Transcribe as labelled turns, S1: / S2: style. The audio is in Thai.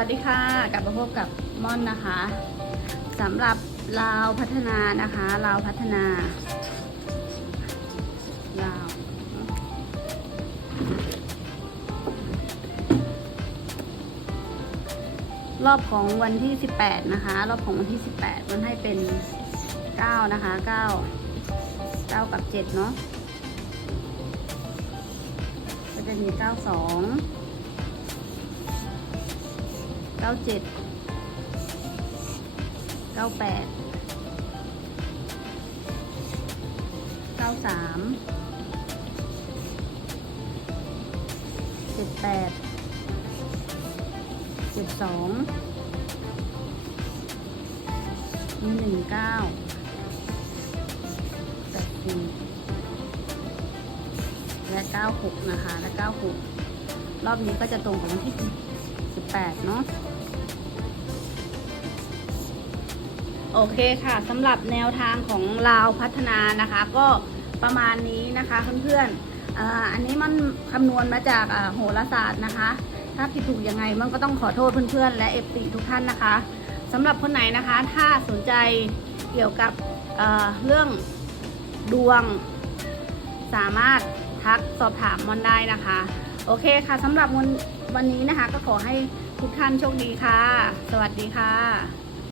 S1: สวัสดีค่ะ กลับมาพบกับม่อนนะคะสำหรับลาวพัฒนานะคะลาวพัฒนาลาวรอบของวันที่ 18 นะคะ รอบของวันที่ 18 มันให้เป็น 9 นะคะ 9 9 กับ 7 เนาะก็จะมี 92 เก้าเจ็ดเก้าแปดเก้าสามเจ็ดแปดเจ็ดสองมีหนึ่งเก้าแปดสี่และเก้าหกนะคะ และเก้าหกรอบนี้ก็จะตรงกับวันที่สิบแปดเนาะ โอเคค่ะสำหรับแนวทางของลาวพัฒนานะคะ ก็ประมาณนี้นะคะเพื่อนๆออันนี้มันคำนวณมาจากโหราศาสตร์นะคะ ถ้าผิดถูกยังไงมันก็ต้องขอโทษเพื่อนๆ และเอฟซีทุกท่านนะคะสำหรับคนไหนนะคะ ถ้าสนใจเกี่ยวกับเเรื่องดวง สามารถทักสอบถามมอนได้นะคะ โอเคค่ะสำหรับวันนี้นะคะ ก็ขอให้ทุกท่านโชคดีค่ะ สวัสดีค่ะ